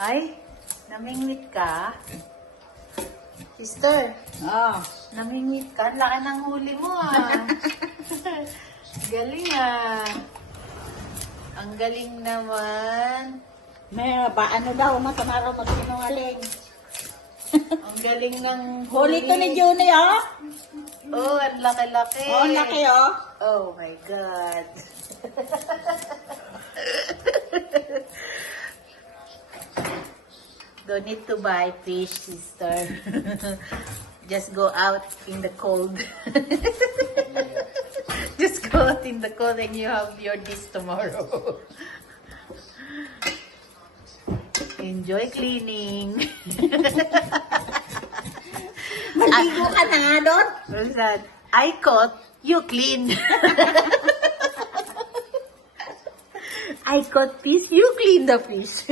Ay, namingwit ka? Sister, namingwit ka? Ang laki ng huli mo ah. Galing ah. Ang galing naman. May ano daw, masama raw magsinungaling. Ang galing ng Huli to ni Juni, oh. Oh, ang laki-laki. Oh, laki, oh. Oh my God. Don't need to buy fish, sister. Just go out in the cold. Just go out in the cold and you have your dish tomorrow. Enjoy cleaning. Maligo ka na nga doon. What's that? I caught, you clean. I caught fish, you clean the fish.